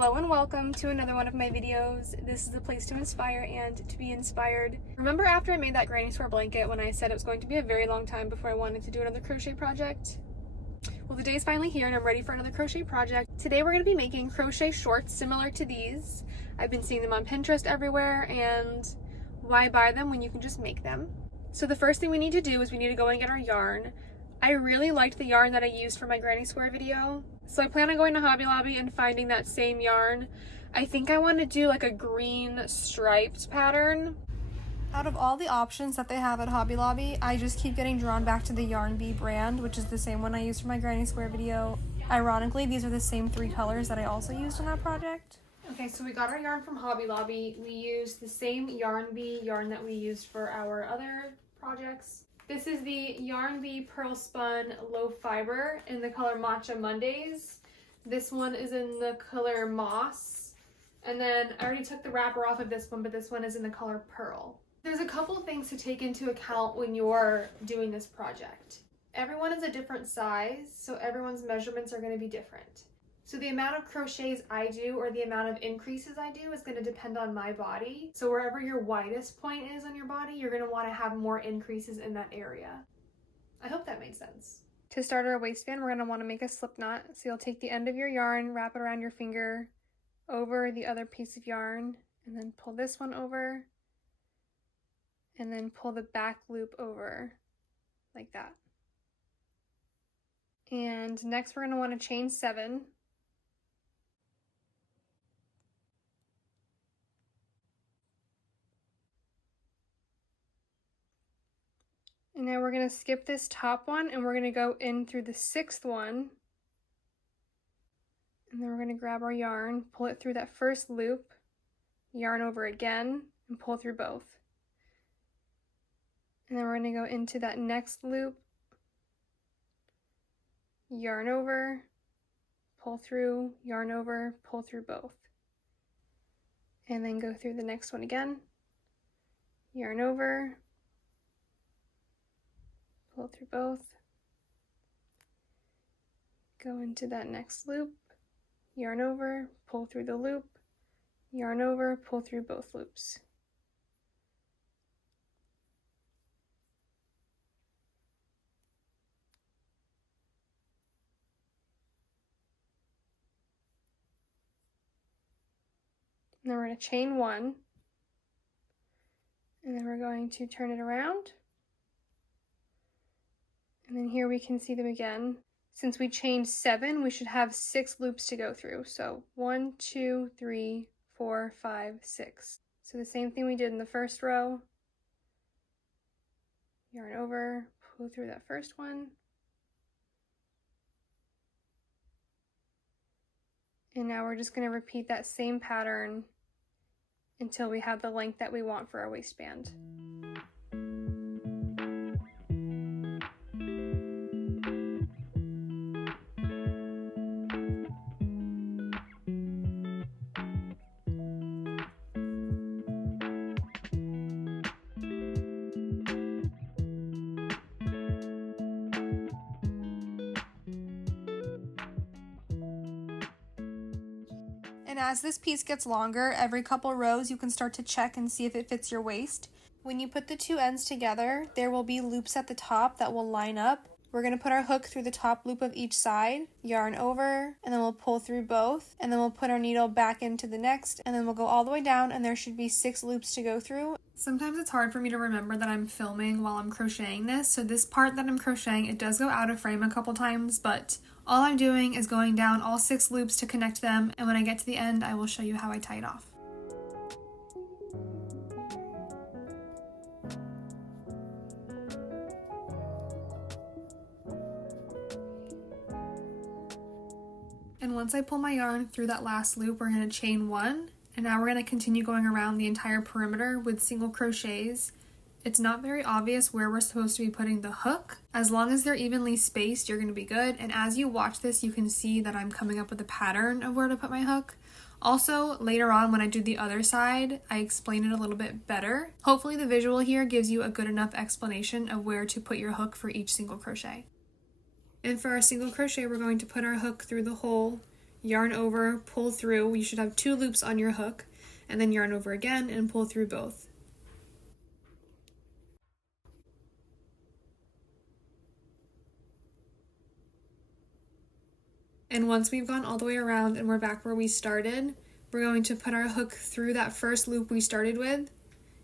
Hello and welcome to another one of my videos. This is a place to inspire and to be inspired. Remember after I made that granny square blanket when I said it was going to be a very long time before I wanted to do another crochet project? Well, the day is finally here and I'm ready for another crochet project. Today we're going to be making crochet shorts similar to these. I've been seeing them on Pinterest everywhere, and why buy them when you can just make them? So the first thing we need to do is we need to go and get our yarn. I really liked the yarn that I used for my granny square video, so I plan on going to Hobby Lobby and finding that same yarn. I think I want to do like a green striped pattern. Out of all the options that they have at Hobby Lobby, I just keep getting drawn back to the Yarn Bee brand, which is the same one I used for my granny square video. Ironically, these are the same three colors that I also used on that project. Okay, so we got our yarn from Hobby Lobby. We used the same Yarn Bee yarn that we used for our other projects. This is the Yarn Bee Pearl Spun Low Fiber in the color Matcha Mondays. This one is in the color Moss. And then I already took the wrapper off of this one, but this one is in the color Pearl. There's a couple things to take into account when you're doing this project. Everyone is a different size, so everyone's measurements are going to be different. So the amount of crochets I do or the amount of increases I do is going to depend on my body. So wherever your widest point is on your body, you're going to want to have more increases in that area. I hope that made sense. To start our waistband, we're going to want to make a slip knot. So you'll take the end of your yarn, wrap it around your finger, over the other piece of yarn, and then pull this one over, and then pull the back loop over like that. And next we're going to want to chain 7. And now we're going to skip this top one and we're going to go in through the 6th one. And then we're going to grab our yarn, pull it through that first loop, yarn over again, and pull through both. And then we're going to go into that next loop, yarn over, pull through, yarn over, pull through both. And then go through the next one again, yarn over, pull through both, go into that next loop, yarn over, pull through the loop, yarn over, pull through both loops. And then we're going to chain 1, and then we're going to turn it around. And then here we can see them again. Since we chained 7, we should have 6 loops to go through. So 1, 2, 3, 4, 5, 6. So the same thing we did in the first row. Yarn over, pull through that first one. And now we're just going to repeat that same pattern until we have the length that we want for our waistband. And as this piece gets longer, every couple rows you can start to check and see if it fits your waist. When you put the two ends together, there will be loops at the top that will line up. We're going to put our hook through the top loop of each side, yarn over, and then we'll pull through both, and then we'll put our needle back into the next, and then we'll go all the way down, and there should be 6 loops to go through. Sometimes it's hard for me to remember that I'm filming while I'm crocheting this, so this part that I'm crocheting, it does go out of frame a couple times, but all I'm doing is going down all 6 loops to connect them, and when I get to the end, I will show you how I tie it off. And once I pull my yarn through that last loop, we're going to chain 1, and now we're going to continue going around the entire perimeter with single crochets. It's not very obvious where we're supposed to be putting the hook. As long as they're evenly spaced, you're going to be good. And as you watch this, you can see that I'm coming up with a pattern of where to put my hook. Also, later on when I do the other side, I explain it a little bit better. Hopefully the visual here gives you a good enough explanation of where to put your hook for each single crochet. And for our single crochet, we're going to put our hook through the hole, yarn over, pull through. You should have 2 loops on your hook, and then yarn over again and pull through both. And once we've gone all the way around and we're back where we started, we're going to put our hook through that first loop we started with.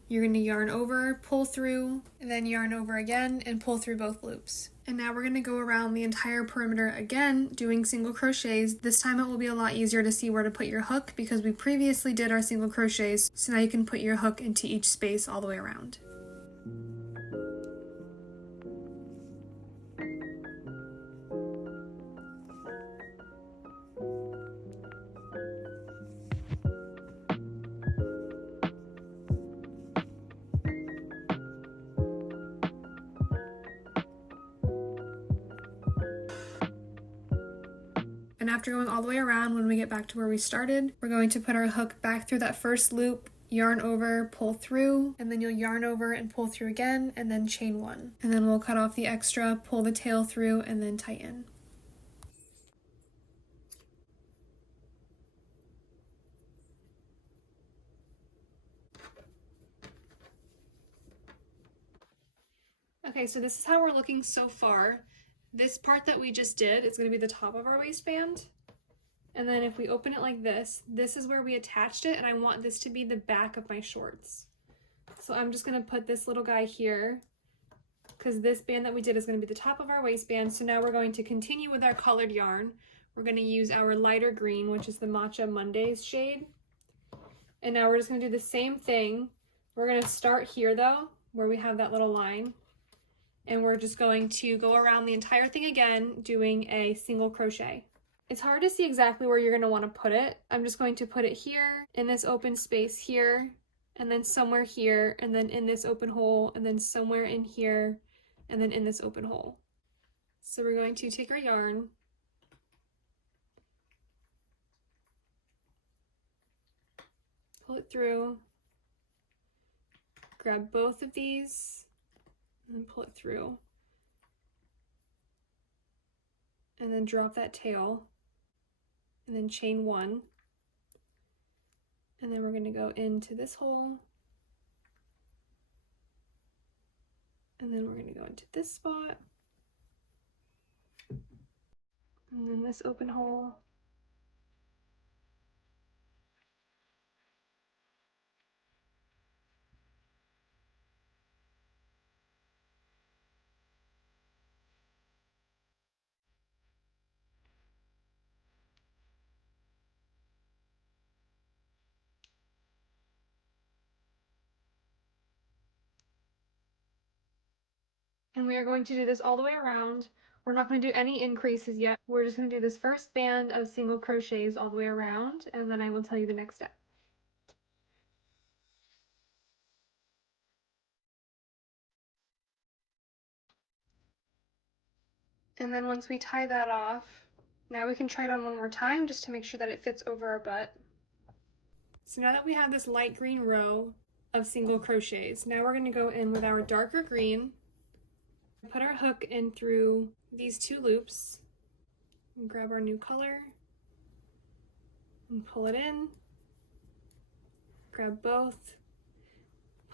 You're going to yarn over, pull through, and then yarn over again and pull through both loops. And now we're going to go around the entire perimeter again, doing single crochets. This time it will be a lot easier to see where to put your hook because we previously did our single crochets, so now you can put your hook into each space all the way around. And after going all the way around, when we get back to where we started, we're going to put our hook back through that first loop, yarn over, pull through, and then you'll yarn over and pull through again, and then chain 1. And then we'll cut off the extra, pull the tail through, and then tighten. Okay, so this is how we're looking so far. This part that we just did is going to be the top of our waistband. And then if we open it like this is where we attached it, and I want this to be the back of my shorts. So I'm just going to put this little guy here because this band that we did is going to be the top of our waistband. So now we're going to continue with our colored yarn. We're going to use our lighter green, which is the Matcha Mondays shade. And now we're just going to do the same thing. We're going to start here though, where we have that little line. And we're just going to go around the entire thing again, doing a single crochet. It's hard to see exactly where you're going to want to put it. I'm just going to put it here, in this open space here, and then somewhere here, and then in this open hole, and then somewhere in here, and then in this open hole. So we're going to take our yarn, pull it through, grab both of these, and then pull it through, and then drop that tail, and then chain 1, and then we're going to go into this hole, and then we're going to go into this spot, and then this open hole, and we are going to do this all the way around. We're not going to do any increases yet. We're just going to do this first band of single crochets all the way around, and then I will tell you the next step. And then once we tie that off, now we can try it on one more time just to make sure that it fits over our butt. So now that we have this light green row of single crochets, now we're going to go in with our darker green, put our hook in through these 2 loops, and grab our new color, and pull it in, grab both,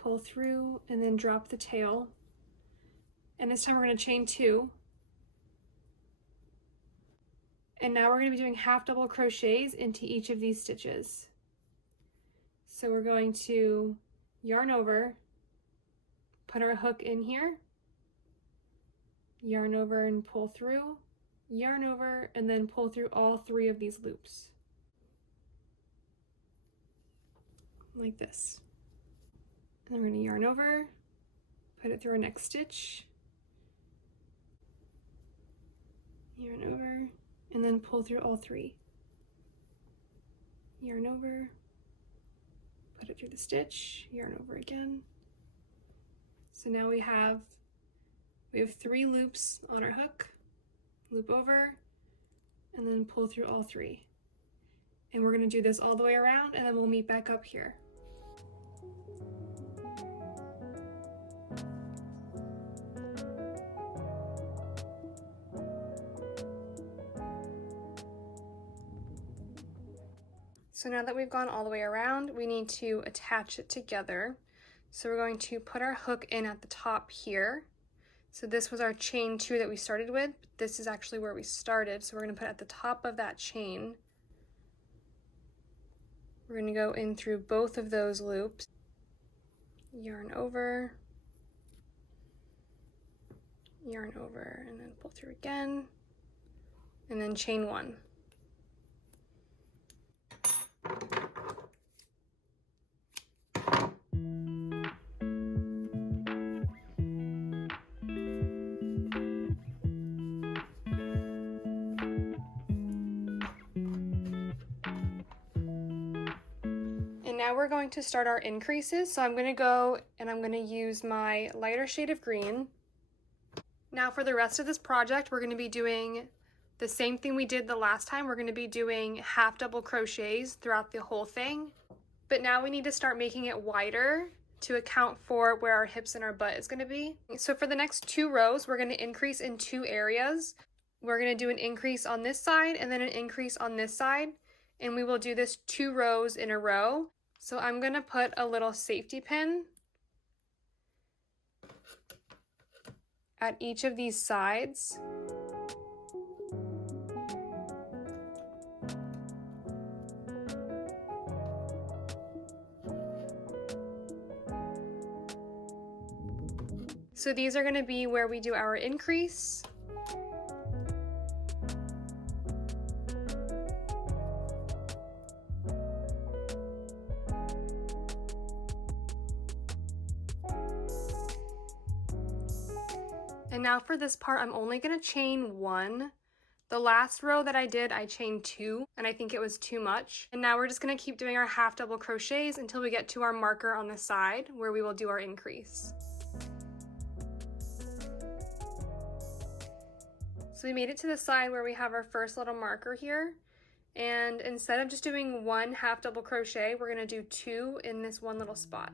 pull through, and then drop the tail. And this time we're going to chain 2. And now we're going to be doing half double crochets into each of these stitches. So we're going to yarn over, put our hook in here, yarn over and pull through, yarn over, and then pull through all 3 of these loops. Like this. And then we're going to yarn over, put it through our next stitch, yarn over, and then pull through all 3. Yarn over, put it through the stitch, yarn over again. So now we have 3 loops on our hook, loop over, and then pull through all 3. And we're going to do this all the way around, and then we'll meet back up here. So now that we've gone all the way around, we need to attach it together. So we're going to put our hook in at the top here. So this was our chain 2 that we started with. This is actually where we started, so we're going to put at the top of that chain. We're going to go in through both of those loops, yarn over, and then pull through again, and then chain 1. Now we're going to start our increases. So I'm going to go and I'm going to use my lighter shade of green. Now for the rest of this project, we're going to be doing the same thing we did the last time. We're going to be doing half double crochets throughout the whole thing. But now we need to start making it wider to account for where our hips and our butt is going to be. So for the next 2 rows, we're going to increase in 2 areas. We're going to do an increase on this side and then an increase on this side. And we will do this 2 rows in a row. So I'm going to put a little safety pin at each of these sides. So these are going to be where we do our increase. And now for this part, I'm only going to chain 1. The last row that I did, I chained 2, and I think it was too much. And now we're just going to keep doing our half double crochets until we get to our marker on the side where we will do our increase. So we made it to the side where we have our first little marker here. And instead of just doing 1 half double crochet, we're going to do 2 in this one little spot.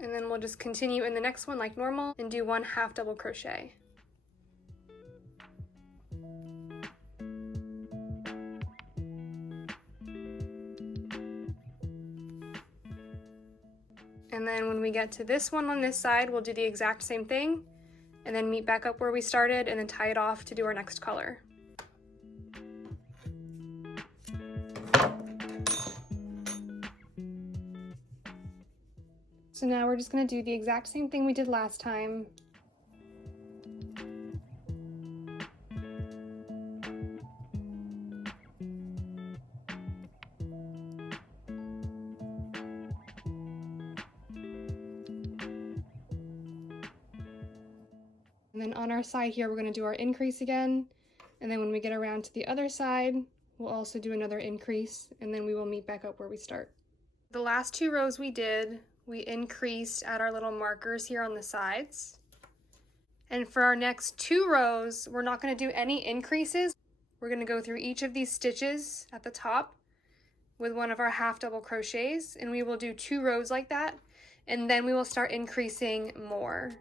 And then we'll just continue in the next one like normal and do 1 half double crochet. And then when we get to this one on this side, we'll do the exact same thing and then meet back up where we started and then tie it off to do our next color. So now we're just going to do the exact same thing we did last time. And then on our side here, we're going to do our increase again. And then when we get around to the other side, we'll also do another increase, and then we will meet back up where we start. The last 2 rows we did, we increased at our little markers here on the sides. And for our next 2 rows, we're not going to do any increases. We're going to go through each of these stitches at the top with one of our half double crochets, and we will do 2 rows like that, and then we will start increasing more.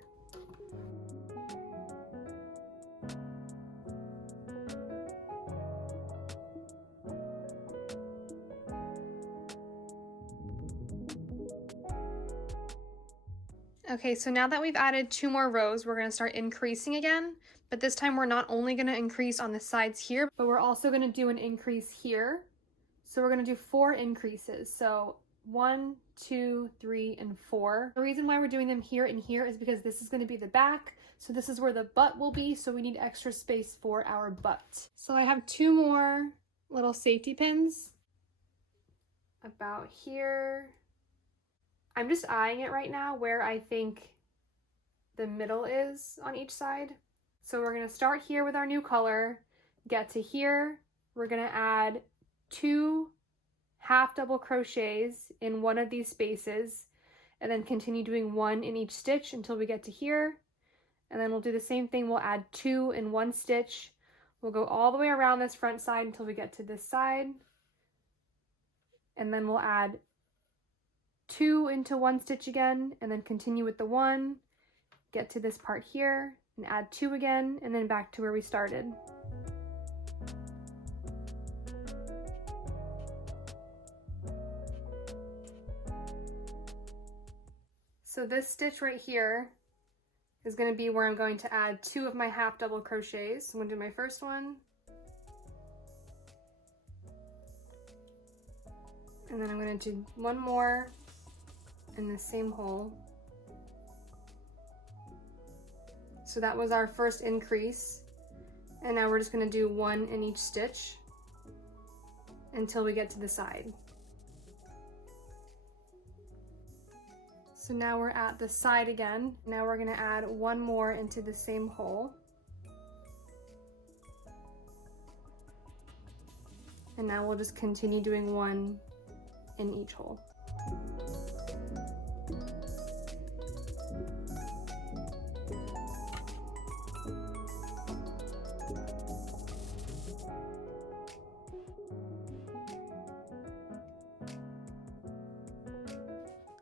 Okay, so now that we've added 2 more rows, we're going to start increasing again, but this time we're not only going to increase on the sides here, but we're also going to do an increase here. So we're going to do 4 increases. So 1, 2, 3, and 4. The reason why we're doing them here and here is because this is going to be the back, so this is where the butt will be, so we need extra space for our butt. So I have 2 more little safety pins about here. I'm just eyeing it right now where I think the middle is on each side. So we're going to start here with our new color, get to here, we're going to add 2 half double crochets in one of these spaces, and then continue doing 1 in each stitch until we get to here. And then we'll do the same thing, we'll add 2 in one stitch. We'll go all the way around this front side until we get to this side. and then we'll add 2 into one stitch again, and then continue with the 1, get to this part here, and add 2 again, and then back to where we started. So this stitch right here is going to be where I'm going to add 2 of my half double crochets. I'm going to do my first one, and then I'm going to do one more in the same hole. So that was our first increase, and now we're just going to do 1 in each stitch until we get to the side. So now we're at the side again. Now we're going to add 1 more into the same hole. And now we'll just continue doing 1 in each hole.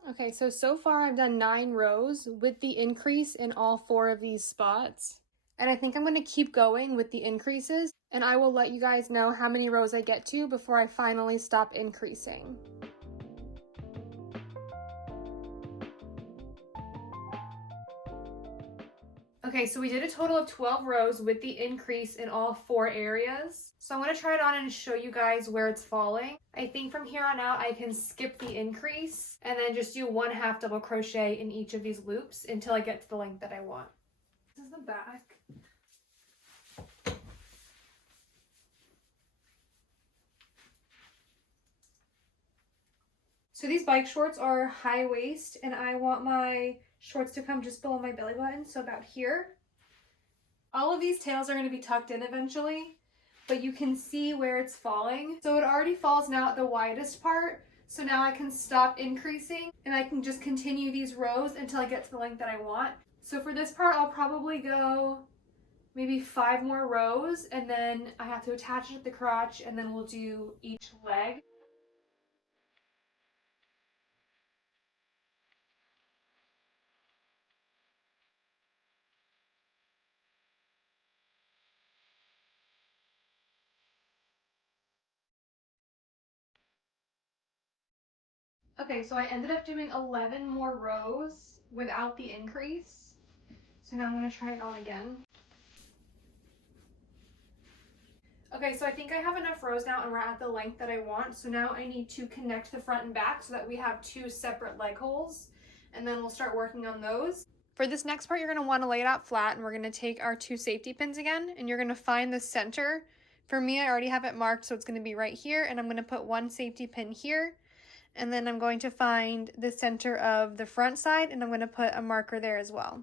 Okay, so far I've done 9 rows with the increase in all 4 of these spots. And I think I'm going to keep going with the increases, and I will let you guys know how many rows I get to before I finally stop increasing. Okay, so we did a total of 12 rows with the increase in all 4 areas. So I'm going to try it on and show you guys where it's falling. I think from here on out I can skip the increase and then just do 1 half double crochet in each of these loops until I get to the length that I want. This is the back. So these bike shorts are high waist, and I want my shorts to come just below my belly button, so about here. All of these tails are going to be tucked in eventually, but you can see where it's falling. So it already falls now at the widest part, so now I can stop increasing and I can just continue these rows until I get to the length that I want. So for this part, I'll probably go maybe 5 more rows, and then I have to attach it at the crotch, and then we'll do each leg. Okay, so I ended up doing 11 more rows without the increase. So now I'm going to try it on again. Okay, so I think I have enough rows now and we're at the length that I want. So now I need to connect the front and back so that we have 2 separate leg holes, and then we'll start working on those. For this next part, you're going to want to lay it out flat, and we're going to take our 2 safety pins again, and you're going to find the center. For me, I already have it marked, so it's going to be right here, and I'm going to put 1 safety pin here. And then I'm going to find the center of the front side, and I'm going to put a marker there as well.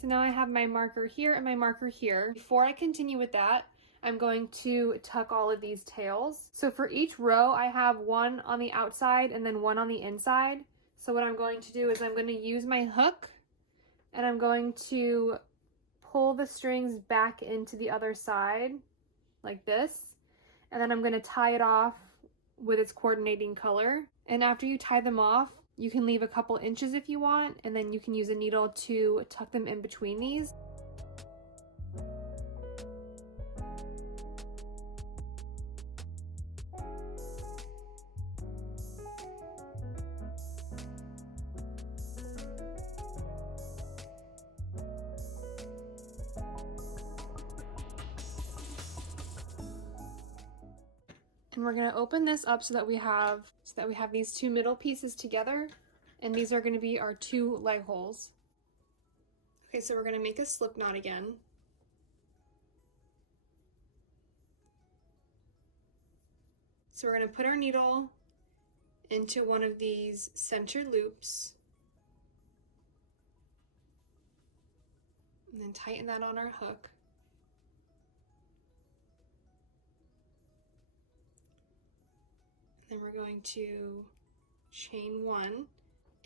So now I have my marker here and my marker here. Before I continue with that, I'm going to tuck all of these tails. So for each row, I have 1 on the outside and then 1 on the inside. So what I'm going to do is I'm going to use my hook, and I'm going to pull the strings back into the other side like this. And then I'm going to tie it off with its coordinating color. And after you tie them off, you can leave a couple inches if you want, and then you can use a needle to tuck them in between these. And we're going to open this up so that we have these 2 middle pieces together, and these are going to be our 2 leg holes. Okay, so we're going to make a slip knot again. So we're going to put our needle into one of these center loops, and then tighten that on our hook. and we're going to chain 1.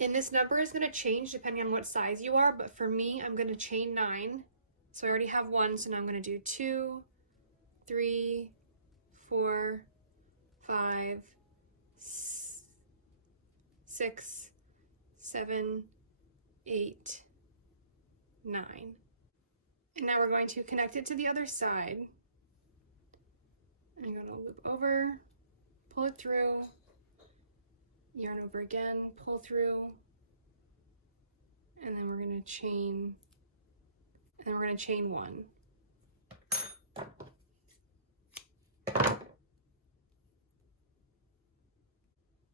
And this number is going to change depending on what size you are, but for me, I'm going to chain 9. So I already have 1, so now I'm going to do 2, 3, 4, 5, 6, 7, 8, 9. And now we're going to connect it to the other side. I'm going to loop over, pull it through, yarn over again, pull through, and then we're going to chain, and then we're going to chain 1.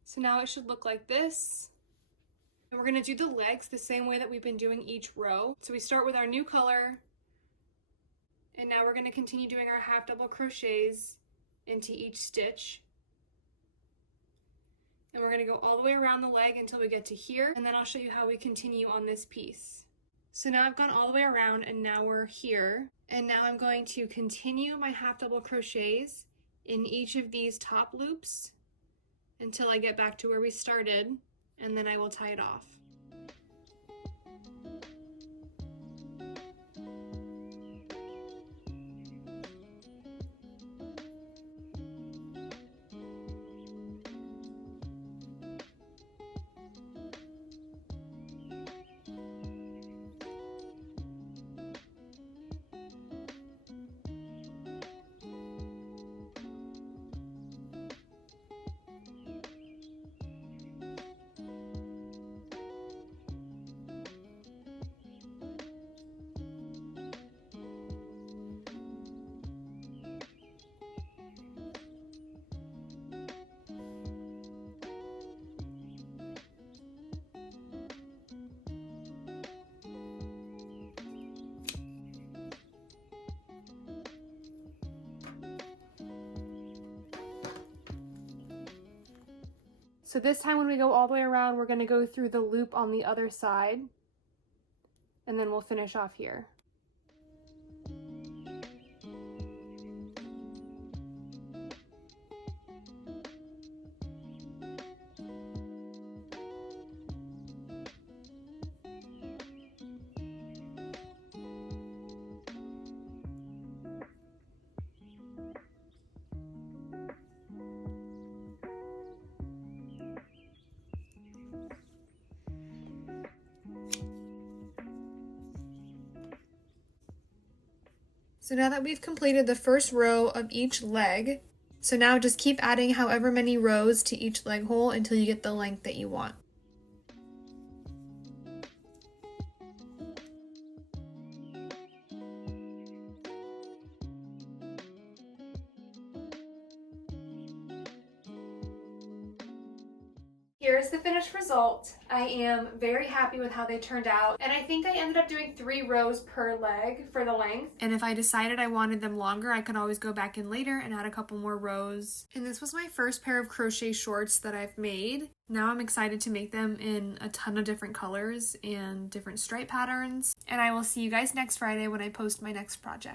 So now it should look like this. And we're going to do the legs the same way that we've been doing each row. So we start with our new color, and now we're going to continue doing our half double crochets into each stitch. And we're going to go all the way around the leg until we get to here, and then I'll show you how we continue on this piece. So now I've gone all the way around, and now we're here. And now I'm going to continue my half double crochets in each of these top loops until I get back to where we started, and then I will tie it off. So this time when we go all the way around, we're going to go through the loop on the other side, and then we'll finish off here. So now that we've completed the first row of each leg, so now just keep adding however many rows to each leg hole until you get the length that you want. Here's the finished result. I am very happy with how they turned out, and I think I ended up doing 3 rows per leg for the length. And if I decided I wanted them longer, I could always go back in later and add a couple more rows. And this was my first pair of crochet shorts that I've made. Now I'm excited to make them in a ton of different colors and different stripe patterns. And I will see you guys next Friday when I post my next project.